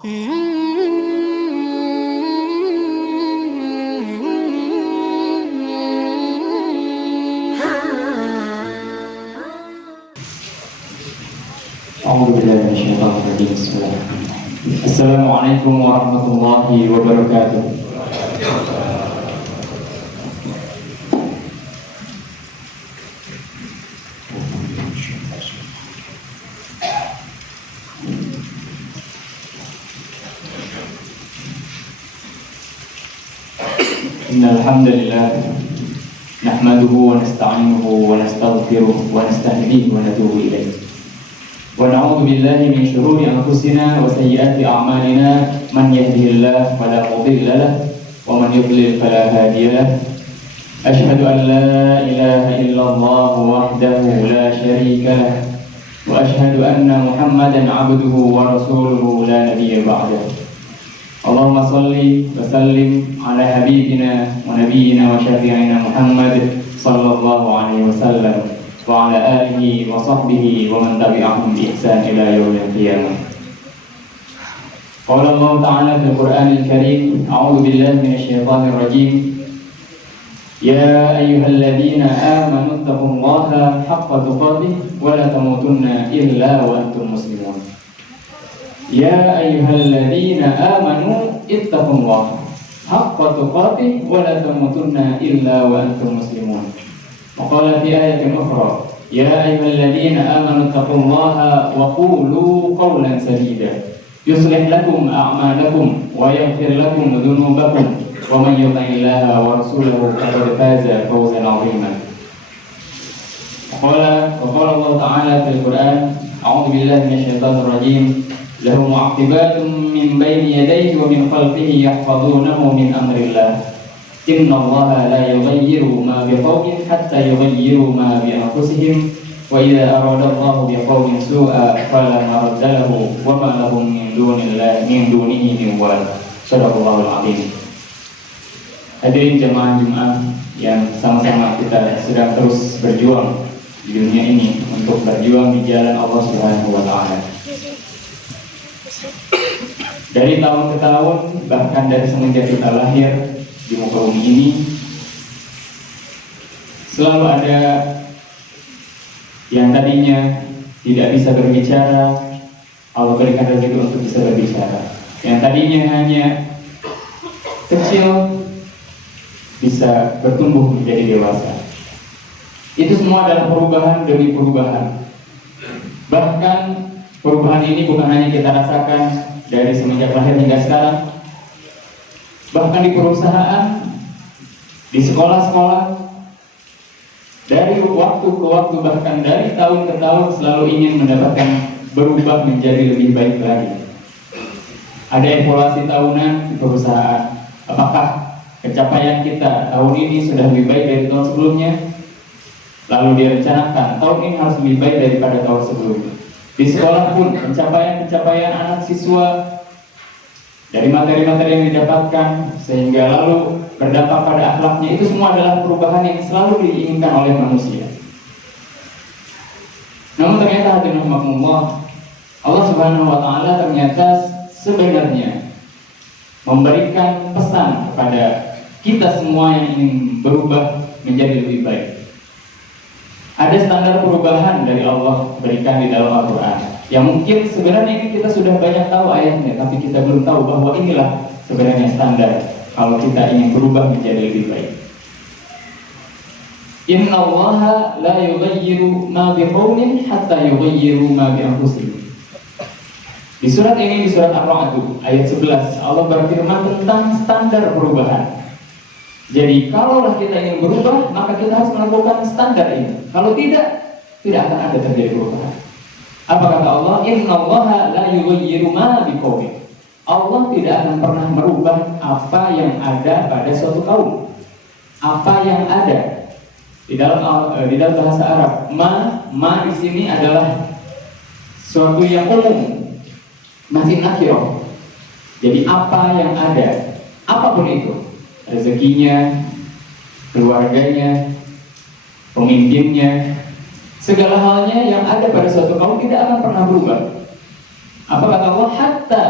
Assalamualaikum warahmatullahi wabarakatuh. Innal hamdalillah nahmaduhu wa nasta'inuhu wa nastaghfiruh wa nastahdihi wa natubu ilayh. Wa na'udzu billahi min shururi anfusina wa sayyiati a'malina, man yahdihillahu fala mudilla lahu wa man yudlil fala hadiya lahu. Ashhadu an la ilaha illallah wahdahu la syarika lahu wa ashhadu anna Muhammadan 'abduhu wa rasuluhu la nabiyya ba'dahu. Allahumma salli wa sallim ala habibina wa nabiyyina wa syafi'ina Muhammad sallallahu alaihi wasallam wa ala alihi wa sahbihi wa man tabi'ahum bi ihsan ila yaumil qiyamah. Qala Allah Ta'ala fil Qur'anil Karim, a'udzu billahi minasy syaithanir rajim. Ya ayyuhalladzina amanu taqullaha haqqa tuqatih wa la tamutunna illa wa antum muslimun. Ya ayyuhalladzina amanu ittaqullaha haqqa tuqatih wa la tamutunna illa wa antum muslimun. Wa qala fi ayatin ukhra, ya ayyuhalladzina amanu ittaqullaha wa qulu qawlan sadida yuslih lakum a'malakum wa yaghfir lakum dhunubakum wa man yuti'illaha wa rasulahu faqad faza fawzan 'azima. Wa qala Allah Ta'ala fil Qur'an, a'udzu billahi minasy syaithanir rajim. Lahu mu'aqibatun min bayni yadayhi wa min khalfihi yahfazunahu min amrillah. Innallaha la yughayyiru ma biqaumin hatta yughayyiru ma bi anfusihim. Wa idza arada Allahu biqaumin su'a fala maradda lahu wa ma lahum min dunihi min wal. Shadaqallahul 'azim. Hadirin jemaah Jumat yang sama-sama kita sedang terus berjuang di dunia ini untuk berjuang di jalan Allah Subhanahu wa taala. Dari tahun ke tahun, bahkan dari semenjak kita lahir di muka bumi ini, selalu ada yang tadinya tidak bisa berbicara, Allah berikan rezeki untuk bisa berbicara. Yang tadinya hanya kecil, bisa bertumbuh menjadi dewasa. Itu semua adalah perubahan demi perubahan. Bahkan perubahan ini bukan hanya kita rasakan dari semenjak lahir hingga sekarang, bahkan di perusahaan, di sekolah-sekolah, dari waktu ke waktu, bahkan dari tahun ke tahun selalu ingin mendapatkan berubah menjadi lebih baik lagi. Ada evaluasi tahunan di perusahaan. Apakah pencapaian kita tahun ini sudah lebih baik dari tahun sebelumnya? Lalu direncanakan tahun ini harus lebih baik daripada tahun sebelumnya. Di sekolah pun pencapaian anak siswa dari materi-materi yang didapatkan sehingga lalu berdampak pada akhlaknya, itu semua adalah perubahan yang selalu diinginkan oleh manusia. Namun ternyata hadirin rahimakumullah, Allah Subhanahu wa taala ternyata sebenarnya memberikan pesan kepada kita semua yang ingin berubah menjadi lebih baik. Ada standar perubahan dari Allah berikan di dalam Al-Quran, yang mungkin sebenarnya ini kita sudah banyak tahu ayatnya, tapi kita belum tahu bahwa inilah sebenarnya standar kalau kita ingin berubah menjadi lebih baik. Innallaha la yughayyiru ma biqaumin hatta yughayyiru ma bi anfusihim. Di surat ini, di surat Ar-Ra'd ayat 11, Allah berfirman tentang standar perubahan. Jadi kalaulah kita ingin berubah, maka kita harus melakukan standar ini. Kalau tidak, tidak akan ada terjadi perubahan. Apa kata Allah? Innallaha la yughayyiru ma biqaumin. Allah tidak akan pernah merubah apa yang ada pada suatu kaum. Apa yang ada di dalam bahasa Arab, ma di sini adalah suatu yang umum, masih nakirah. Jadi apa yang ada, apapun itu, rezekinya, keluarganya, pemimpinnya, segala halnya yang ada pada suatu kaum tidak akan pernah berubah. Apa kata Allah? Hatta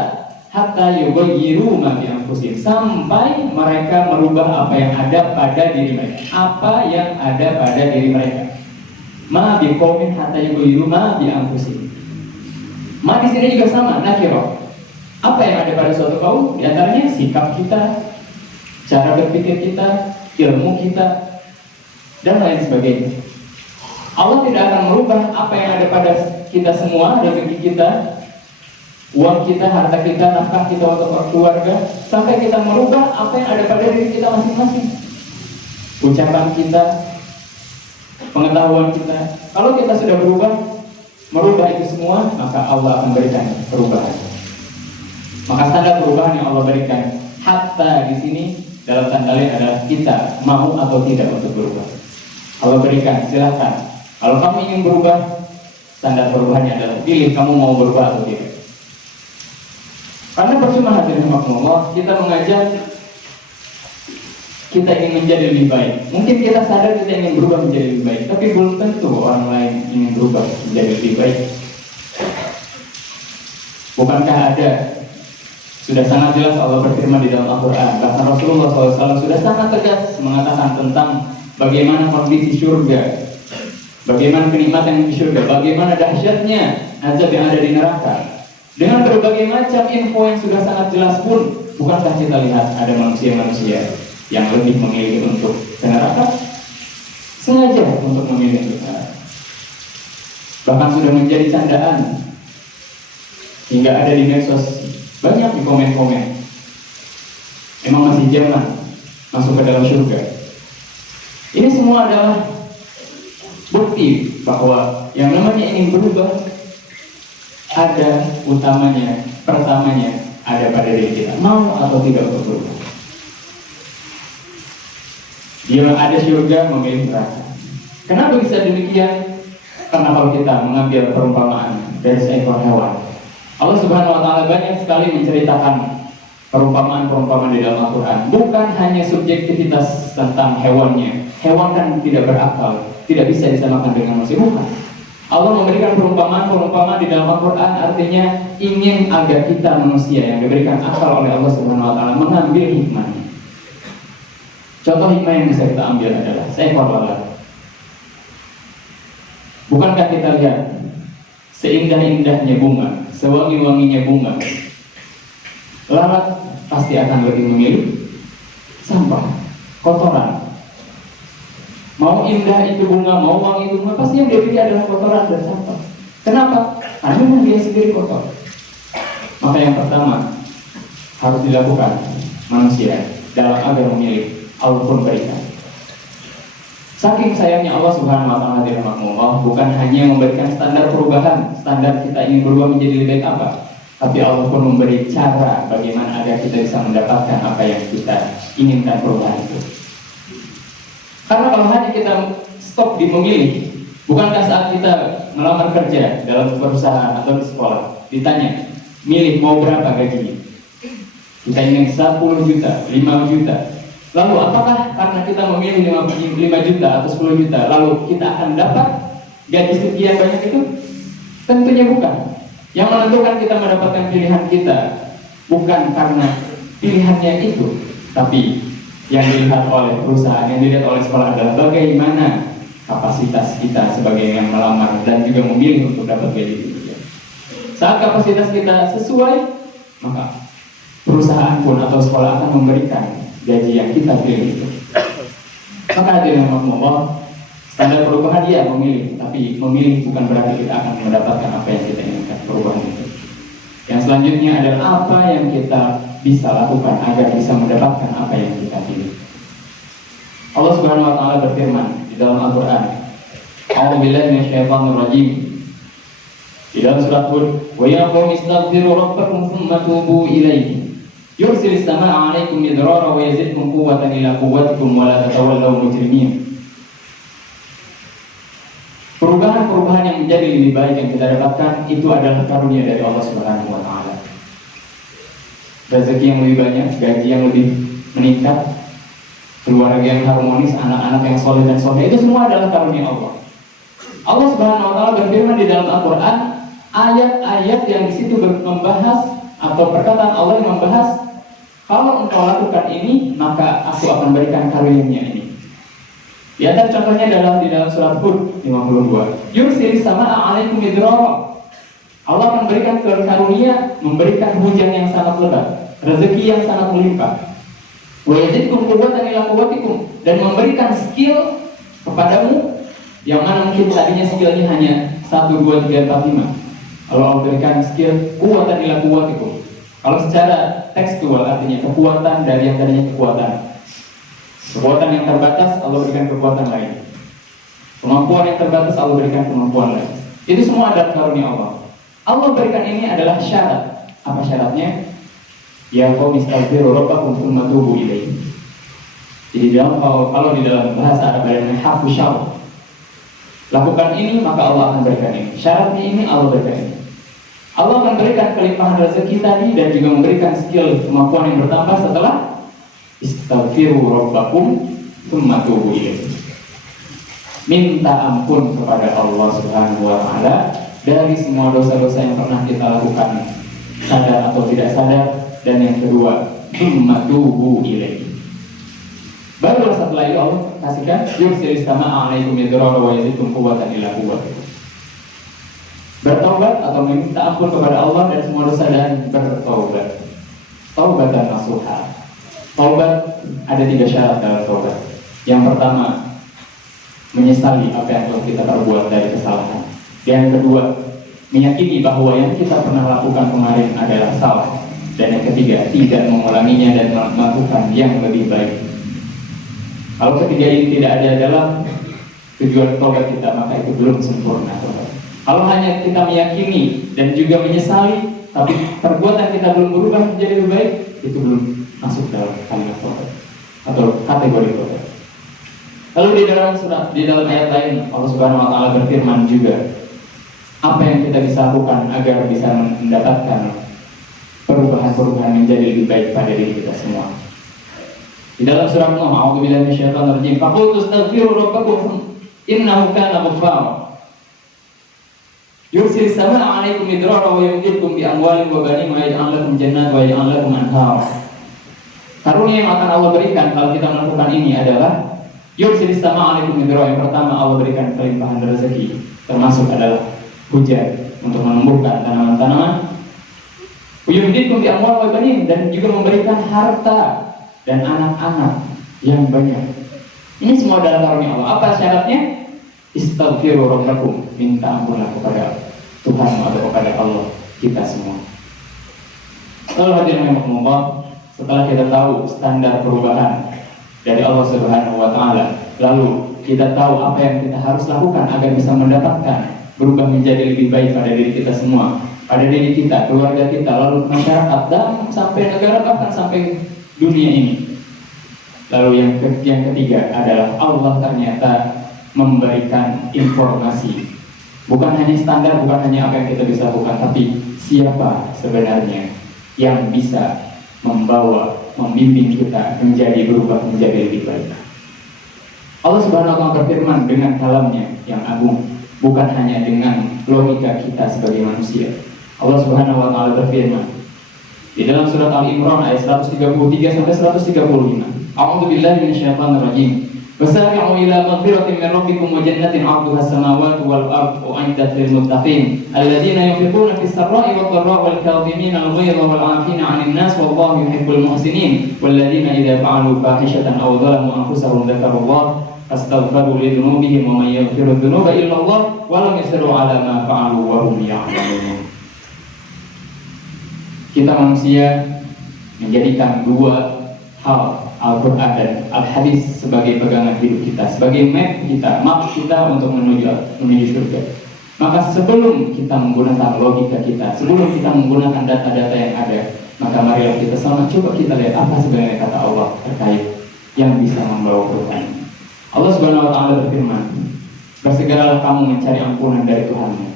hatta yughayyiru ma bi anfusihim, sampai mereka merubah apa yang ada pada diri mereka. Apa yang ada pada diri mereka. Ma bi qaumin hatta yughayyiru ma bi anfusihim. Ma di sini juga sama, nakirah. Apa yang ada pada suatu kaum? Di antaranya sikap kita, cara berpikir kita, ilmu kita, dan lain sebagainya. Allah tidak akan merubah apa yang ada pada kita semua, rezeki kita, uang kita, harta kita, nafkah kita untuk keluarga, sampai kita merubah apa yang ada pada diri kita masing-masing. Ucapan kita, pengetahuan kita. Kalau kita sudah merubah itu semua, maka Allah akan berikan perubahan. Maka standar perubahan yang Allah berikan, hatta di sini dalam tanda lain adalah kita mau atau tidak untuk berubah. Allah berikan, silakan. Kalau kamu ingin berubah, standar perubahannya adalah pilih kamu mau berubah atau tidak. Karena percuma hadirin rahimakumullah, kita mengajak kita ingin menjadi lebih baik. Mungkin kita sadar kita ingin berubah menjadi lebih baik, tapi belum tentu orang lain ingin berubah menjadi lebih baik. Bukankah ada? Sudah sangat jelas Allah berfirman di dalam Al-Quran. Bahkan Rasulullah SAW sudah sangat tegas mengatakan tentang bagaimana kondisi surga, bagaimana kenikmatan di surga, bagaimana dahsyatnya azab yang ada di neraka. Dengan berbagai macam info yang sudah sangat jelas pun, bukankah kita lihat ada manusia-manusia yang lebih memilih untuk ke neraka, sengaja untuk memilih untuk neraka. Bahkan sudah menjadi candaan, hingga ada di medsos banyak di komen-komen. Emang masih zaman masuk ke dalam surga? Ini semua adalah bukti bahwa yang namanya ingin berubah ada utamanya, pertamanya ada pada diri kita, mau atau tidak berubah. Dia ada surga memilih neraka. Kenapa bisa demikian? Karena kalau kita mengambil perumpamaan dari seekor hewan, Allah Subhanahu wa Ta'ala banyak sekali menceritakan perumpamaan-perumpamaan di dalam Al-Quran. Bukan hanya subjektivitas tentang hewannya. Hewan kan tidak berakal, tidak bisa disamakan dengan manusia. Bukan. Allah memberikan perumpamaan-perumpamaan di dalam Al-Quran, artinya ingin agar kita manusia yang diberikan akal oleh Allah Subhanahu wa Ta'ala mengambil hikmahnya. Contoh hikmah yang bisa kita ambil adalah seekor lalat. Bukankah kita lihat seindah-indahnya bunga, sewangi-wanginya bunga, lalat pasti akan lebih memilih sampah, kotoran. Mau indah itu bunga, mau wangi itu bunga, pasti yang dia pilih adalah kotoran dan sampah. Kenapa? Karena dia sendiri kotor. Maka yang pertama harus dilakukan manusia dalam agar memilih, Allah pun berikan. Saking sayangnya Allah Subhanahu wa Ta'ala di rahmatullah, bukan hanya memberikan standar perubahan, standar kita ingin berubah menjadi lebih baik apa, tapi Allah pun memberi cara bagaimana agar kita bisa mendapatkan apa yang kita inginkan perubahan itu. Karena kalau hanya kita stop di memilih, bukankah saat kita melamar kerja dalam perusahaan atau di sekolah, ditanya, milih mau berapa gajinya? Kita ingin 10 juta, 5 juta. Lalu apakah karena kita memilih 5 juta atau 10 juta, lalu kita akan dapat gaji sekian banyak itu? Tentunya bukan. Yang menentukan kita mendapatkan pilihan kita bukan karena pilihannya itu, tapi yang dilihat oleh perusahaan, yang dilihat oleh sekolah adalah bagaimana kapasitas kita sebagai yang melamar dan juga memilih untuk dapat gaji itu. Saat kapasitas kita sesuai, maka perusahaan pun atau sekolah akan memberikan gaji yang kita pilih itu. Maka hadirin rahimakumullah, standar perubahan dia memilih, tapi memilih bukan berarti kita akan mendapatkan apa yang kita inginkan, perubahan itu. Yang selanjutnya adalah apa yang kita bisa lakukan agar bisa mendapatkan apa yang kita pilih. Allah Subhanahu wa Ta'ala berfirman di dalam Al-Quran, A'udzubillahi minasyaitonir rajim. Di dalam surat Hud, wa ya qaumi istaghfiru rabbakum tsumma tubu ilaihi yursilis samaa'a 'alaikum midrara wa yazidkum quwwatan ila quwwatikum wa la tatawallaw mujrimin. Perubahan-perubahan yang menjadi lebih baik yang kita dapatkan itu adalah karunia dari Allah Subhanahu wa Ta'ala. Rezeki yang lebih banyak, gaji yang lebih meningkat, keluarga yang harmonis, anak-anak yang soleh dan soleh, itu semua adalah karunia Allah. Allah Subhanahu wa Ta'ala berfirman di dalam Al-Quran, ayat-ayat yang di situ membahas atau perkataan Allah yang membahas kalau engkau lakukan ini maka aku akan berikan karunia ini. Di antara contohnya adalah di dalam surat Hud 52. Yursilis samaa'a 'alaikum midrara. Allah akan berikan karunia, memberikan hujan yang sangat lebat, rezeki yang sangat melimpah. Wa yazidkum quwwatan ila quwwatikum, dan memberikan skill kepadamu yang mana mungkin tadinya skillnya hanya 1, 2, 3, 4, 5. Allah berikan skill quwwatan ila quwwatikum. Kalau secara tekstual artinya kekuatan dari yang tadinya kekuatan. Kekuatan yang terbatas Allah berikan kekuatan lain. Kemampuan yang terbatas Allah berikan kemampuan lain. Itu semua adalah karunia Allah. Allah berikan ini adalah syarat. Apa syaratnya? Ya qaumi istaghfiru rabbakum tsumma tubu ilaihi. Jadi kalau di dalam bahasa Arab ada harfu syart. Lakukan ini maka Allah akan berikan ini. Syaratnya ini Allah berikan ini. Allah akan berikan kelimpahan rezeki tadi dan juga memberikan skill kemampuan yang bertambah setelah istaghfiru rabbakum tsumma tubu ilaihi. Minta ampun kepada Allah Subhanahu wa taala dari semua dosa-dosa yang pernah kita lakukan, sadar atau tidak sadar. Dan yang kedua, tsumma tubu ilaihi. Baru setelah itu Allah kasihkan yursilis samaa'a 'alaikum midrara wa yazidkum quwwatan ila quwwatikum. Bertaubat atau meminta ampun kepada Allah dari semua dosa dan bertaubat. Taubatan nasuha. Taubat ada 3 syarat dalam taubat. Yang pertama, menyesali apa yang telah kita perbuat dari kesalahan. Yang kedua, meyakini bahwa yang kita pernah lakukan kemarin adalah salah. Dan yang ketiga, tidak mengulanginya dan melakukan yang lebih baik. Kalau ketiga ini tidak ada dalam tujuan taubat kita, maka itu belum sempurna taubat. Kalau hanya kita meyakini dan juga menyesali, tapi perbuatan kita belum berubah menjadi lebih baik, itu belum masuk dalam kalimat taubat atau kategori taubat. Lalu di dalam ayat lain Allah Subhanahu wa taala berfirman juga, apa yang kita bisa lakukan agar bisa mendapatkan perubahan-perubahan menjadi lebih baik pada diri kita semua. Di dalam surah Nuh, a'udzubillahi minasyaitonir rajim, faqultu astaghfiru rabbakum innahu kana ghaffara. Yursilis samaa'a 'alaikum midrara wa yumdidkum bi amwalin wa banin wa yaj'al lakum jannatin wa yaj'al lakum anhara. Karunia yang akan Allah berikan kalau kita melakukan ini adalah yursilis samaa'a 'alaikum midrara. Yang pertama Allah berikan kelimpahan rezeki, termasuk adalah hujan untuk menumbuhkan tanaman-tanaman. Yumdidkum bi amwalin wa banin, dan juga memberikan harta dan anak-anak yang banyak. Ini semua adalah karunia Allah. Apa syaratnya? Istaghfiru rabbakum, minta ampunlah kepada Tuhan atau kepada Allah kita semua. Lalu hadirin rahimakumullah, setelah kita tahu standar perubahan dari Allah Subhanahu wa taala, lalu kita tahu apa yang kita harus lakukan agar bisa mendapatkan berubah menjadi lebih baik pada diri kita semua, pada diri kita, keluarga kita, lalu masyarakat, dan sampai negara, bahkan sampai dunia ini. Lalu yang ketiga adalah Allah ternyata memberikan informasi, bukan hanya standar, bukan hanya apa yang kita bisa lakukan, tapi siapa sebenarnya yang bisa membimbing kita menjadi berubah menjadi lebih baik. Allah Subhanahu wa taala berfirman dengan kalamnya yang agung, bukan hanya dengan logika kita sebagai manusia. Allah Subhanahu wa taala berfirman di dalam surat Al-Imran ayat 133 sampai 135. A'udzu billahi minasyaitonir rajim. Wasari'u ila maghfiratin min rabbikum wa jannatin 'arduha as-samawati wal ardu u'iddat lil muttaqin alladziina yunfiquna fis sarra'i wad dharra'i wal kaadhimina al-ghayza wal 'aafina 'anil nas wallahu yuhibbul muhsinin walladziina idza fa'alu fahishatan aw dhalamu anfusahum dzakarullaha fastaghfiru li dhunubihim wa may yaghfiru dhunuba illa Allah wa lam yusirru 'ala ma fa'alu wa hum ya'lamun. Kita manusia menjadikan dua hal, Al-Quran dan Al-Hadis, sebagai pegangan hidup kita, sebagai map kita untuk menuju surga. Maka sebelum kita menggunakan logika kita, sebelum kita menggunakan data-data yang ada, maka marilah kita sama coba kita lihat apa sebenarnya kata Allah terkait yang bisa membawa perubahan. Allah Subhanahu wa taala berfirman, bersegeralah kamu mencari ampunan dari Tuhanmu.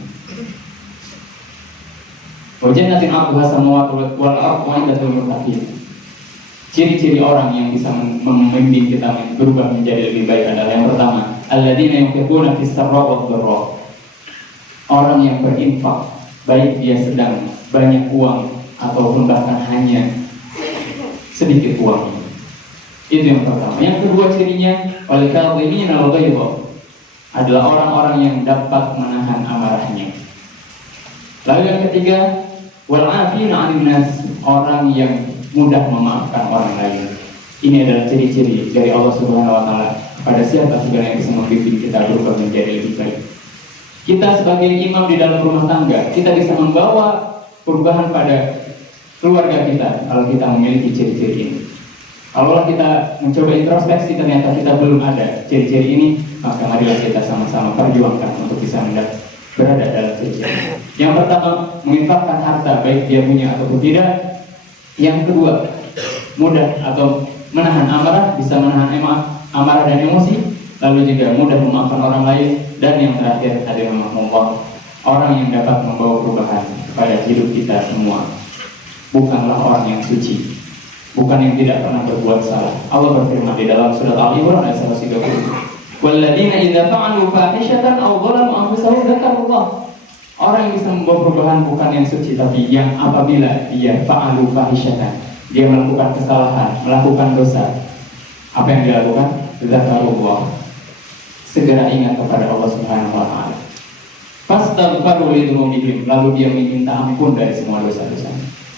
Wa jannatin 'arduha as-samawati wal ardu u'iddat lil muttaqin. Ciri-ciri orang yang bisa membimbing kita berubah menjadi lebih baik adalah yang pertama, alladziina yunfiquna fis sarra'i wad dharra. Orang yang berinfak, baik dia sedang banyak uang ataupun bahkan hanya sedikit uang. Itu yang pertama. Yang kedua cirinya, wal kadhimina al-ghaidha, adalah orang-orang yang dapat menahan amarahnya. Lalu yang ketiga, wal 'afina 'anil nas, orang yang mudah memaafkan orang lain. Ini adalah ciri-ciri dari Allah Subhanahu wa taala pada siapa segala yang bisa membimbing kita berubah menjadi lebih baik. Kita sebagai imam di dalam rumah tangga, kita bisa membawa perubahan pada keluarga kita kalau kita memiliki ciri-ciri ini. Kalau kita mencoba introspeksi ternyata kita belum ada ciri-ciri ini, maka marilah kita sama-sama perjuangkan untuk bisa berada dalam ciri-ciri. Yang pertama, menginfakkan harta baik dia punya ataupun tidak. Yang kedua, mudah atau menahan amarah, bisa menahan amarah dan emosi, lalu juga mudah memaafkan orang lain. Dan yang terakhir adalah Allah, orang yang dapat membawa perubahan pada hidup kita semua. Bukanlah orang yang suci, bukan yang tidak pernah berbuat salah. Allah berfirman di dalam surat Al-Imran ayat 130, "Walladzina idza fa'alu fahishatan aw dhalamu anfusahum dzakarullah." Orang yang bisa membawa perubahan bukan yang suci, tapi yang apabila dia fa'alu fahishatan, dia melakukan kesalahan, melakukan dosa, apa yang dilakukan? Dzakarullah, segera ingat kepada Allah Subhanahu wa taala. Fastaghfiru lidzunubihim, lalu dia meminta ampun dari semua dosa-dosa.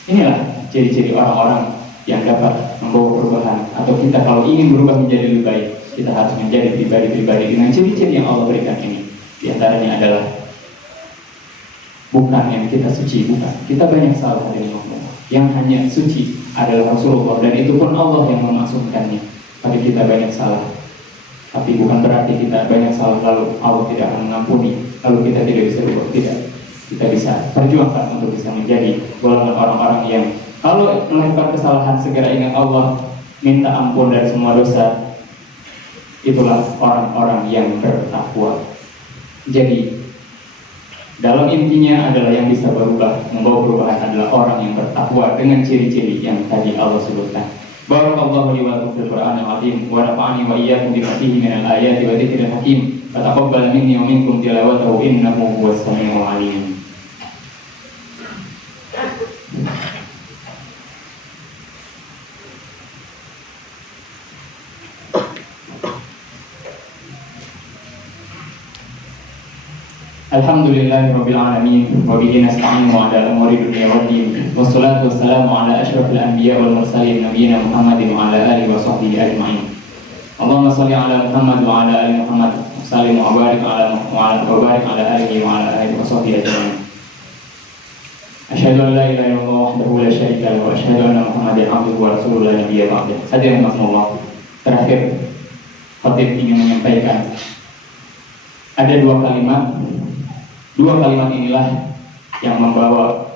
Inilah ciri-ciri orang-orang yang dapat membawa perubahan. Atau kita kalau ingin berubah menjadi lebih baik, kita harus menjadi pribadi-pribadi dengan ciri-ciri yang Allah berikan ini. Di antaranya adalah bukan yang kita suci, bukan. Kita banyak salah dari Allah. Yang hanya suci adalah Rasulullah, dan itu pun Allah yang memaksudkannya. Tapi kita banyak salah. Tapi bukan berarti kita banyak salah lalu Allah tidak akan mengampuni, lalu kita tidak bisa berubah. Tidak. Kita bisa perjuangkan untuk bisa menjadi golongan orang-orang yang kalau melakukan kesalahan segera ingat Allah, minta ampun dari semua dosa. Itulah orang-orang yang bertakwa. Jadi dalam intinya adalah yang bisa berubah, membawa perubahan adalah orang yang bertakwa dengan ciri-ciri yang tadi Allah sebutkan. Barakallahu li wa lakum fil Qur'anil azim wa nafa'ani wa iyyakum bima fihi minal ayati wa dzikril hakim. Fataqabbal minni wa minkum tilawatahu innahu huwas samiul alim. Alhamdulillahirabbil alamin wa bihi nasta'inu 'ala umuri dunya waddin wassalatu wassalamu 'ala asyrafil anbiya wal mursalin nabiyina Muhammadin wa 'ala alihi wa sahbihi ajma'in. Allahumma shalli 'ala Muhammad wa 'ala ali Muhammad wa sallim wa barik 'ala alihi wa 'ala alihi wa sahbihi ajma'in. Asyhadu an la ilaha illallah wahdahu la syarika lahu wa asyhadu anna Muhammadan 'abduhu wa rasuluhu la nabiyya ba'dahu. Hadirin rahimakumullah. Terakhir, khatib ingin menyampaikan ada dua kalimat. Dua kalimat inilah yang membawa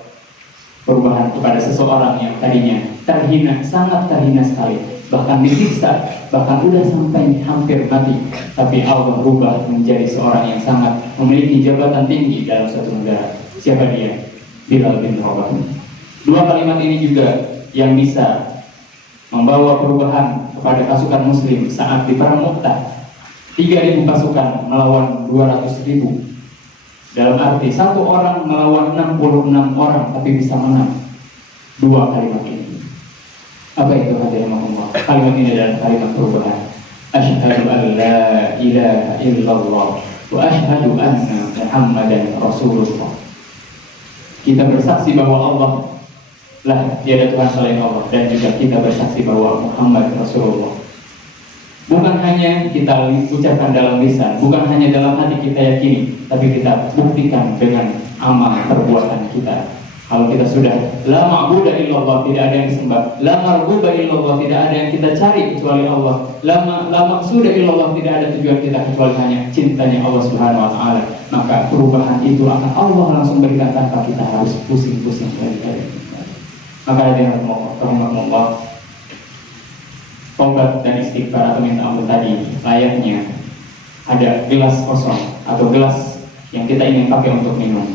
perubahan kepada seseorang yang tadinya terhina, sangat terhina sekali, bahkan disiksa, bahkan udah sampai hampir mati, tapi Allah rubah menjadi seorang yang sangat memiliki jabatan tinggi dalam suatu negara. Siapa dia? Bilal bin Rabah. Dua kalimat ini juga yang bisa membawa perubahan kepada pasukan muslim saat di perang Mu'tah. 3.000 pasukan melawan 200.000. Dalam arti satu orang melawan 66 orang tapi bisa menang. Dua kalimat ini. Apa itu hadirin Allah? Kalimat ini adalah kalimat perubahan. Asyhadu an la ilaha illallah wa asyhadu anna Muhammadan Rasulullah. Kita bersaksi bahwa Allah lah tiada Tuhan selain Allah, dan juga kita bersaksi bahwa Muhammad Rasulullah. Bukan hanya kita ucapkan dalam lisan, bukan hanya dalam hati kita yakini, tapi kita buktikan dengan amal perbuatan kita. Kalau kita sudah la ma'budu illallah, tidak ada yang disembah, la marbuba illallah, tidak ada yang kita cari kecuali Allah, la maqsuda illallah, tidak ada tujuan kita kecuali hanya cintanya Allah Subhanahu wa taala, maka perubahan itu akan Allah langsung berikan tanpa kita harus pusing-pusing lagi. Maka ada Allah, taubat dan istighfar atau minta ampun tadi layaknya ada gelas kosong atau gelas yang kita ingin pakai untuk minum.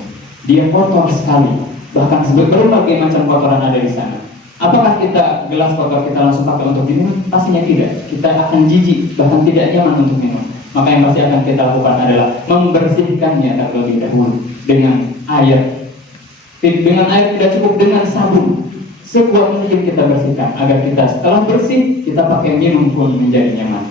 Dia kotor sekali, bahkan berbagai macam kotoran ada di sana. Apakah kita gelas kotor kita langsung pakai untuk minum? Pastinya tidak. Kita akan jijik, bahkan tidak nyaman untuk minum. Maka yang pasti akan kita lakukan adalah membersihkannya terlebih dahulu dengan air. Dengan air tidak cukup, dengan sabun. sekuat mungkin kita bersihkan agar kita setelah bersih kita pakai minum pun menjadi nyaman.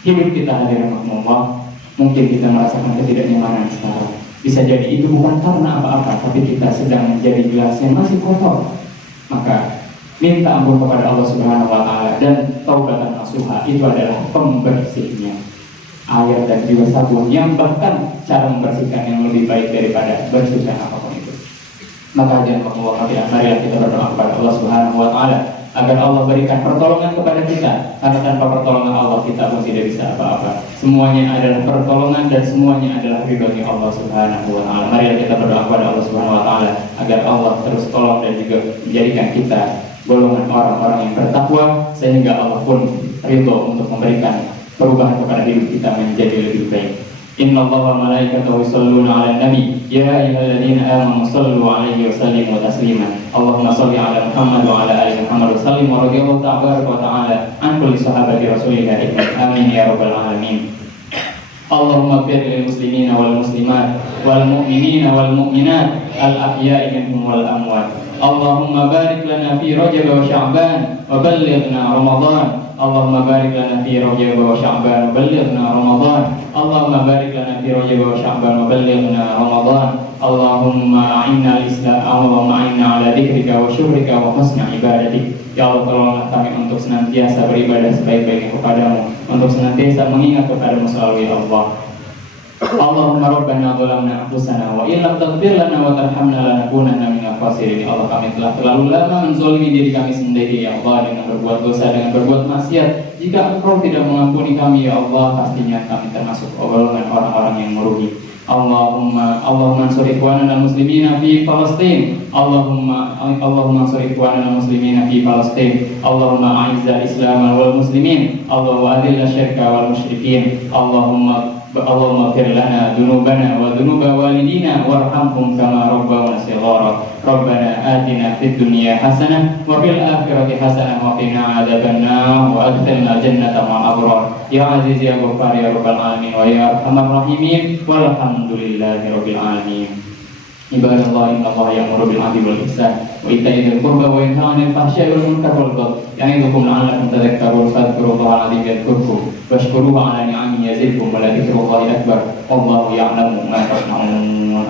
Hidup kita hadirin rahimakumullah, mungkin kita merasakan ketidaknyamanan sekarang. Bisa jadi itu bukan karena apa-apa, tapi kita sedang menjadi gelas yang masih kotor. Maka minta ampun kepada Allah Subhanahu wa taala dan taubatan nasuha itu adalah pembersihnya. Air dan juga sabun yang bahkan cara membersihkan yang lebih baik daripada bersihkan apapun itu. Maka jangan Allah, marilah kita berdoa kepada Allah Subhanahu wa taala agar Allah berikan pertolongan kepada kita, karena tanpa pertolongan Allah kita pun tidak bisa apa-apa. Semuanya adalah pertolongan dan semuanya adalah ridhonya Allah Subhanahu wa taala. Marilah kita berdoa kepada Allah Subhanahu wa taala agar Allah terus tolong dan juga menjadikan kita golongan orang-orang yang bertakwa, sehingga Allah pun ridho untuk memberikan perubahan kepada hidup kita menjadi lebih baik. Inna Allah wa malaikatahu yusholluna 'alan nabi ya ayyuhalladzina amanu shallu 'alaihi wa sallimu taslima. Allahumma shalli 'ala Muhammad wa 'ala ali Muhammad wa sallim wa radhiyallahu ta'ala an kulli sahabati rasulillah. Amin ya rabbal alamin. Allahumma ighfir lil muslimina wal muslimat wal mu'minina wal mu'minat al ahya'i minhum wal amwat. Allahumma barik lana fi Rajab wa Sya'ban wa ballighna Ramadan. Allahumma barik lana fi Rajab wa Sya'ban wa ballighna Ramadan. Allahumma barik lana fi Rajab wa Sya'ban wa ballighna Ramadan. Allahumma a'inna al-islam, Allahumma a'inna ala dzikrika wa syukrika wa husni ibadatik. Ya Allah, tolonglah kami untuk senantiasa beribadah sebaik-baiknya kepadamu, untuk senantiasa mengingat kepadamu selalu ya Allah. Allahumma rabbana zalamna anfusana wa illam taghfir lana wa tarhamna lanakunanna minal khasirin. Allah, kami telah terlalu lama menzalimi diri kami sendiri ya Allah, dengan berbuat dosa, dengan berbuat maksiat. Jika Engkau tidak mengampuni kami ya Allah, pastinya kami termasuk golongan orang-orang yang merugi. Allahumma ansur ikhwanana muslimina fi Palestin. Allahumma ansur ikhwanana muslimina fi Palestin. Allahumma a'izzal Islam wal muslimin. Allahumma adilla syirka wal musyrikin. Allahumma ighfir lana dzunubana wa dzunuba walidina warhamhum kama rabbawna shighara. Rabbana atina fid dunya hasanah wa fil akhirati hasanah wa qina adzabannar wa adkhilna jannata ma'al abrar. Ya aziz ya ghaffar ya rabbal alamin wa ya arhamar rahimin walhamdulillahi rabbil alamin. Ibadallah, innallaha ya'muru bil 'adli wal ihsan wa ita'i dzil qurba wa yanha 'anil fahsya'i wal munkari wal baghi ya'idukum la'allakum tadhakkarun. Fadhkurullaha 'azim yadhkurkum washkuruhu 'ala ni'amihi yazidkum wa la dzikrullahi akbar. Wallahu ya'lamu ma tasna'un.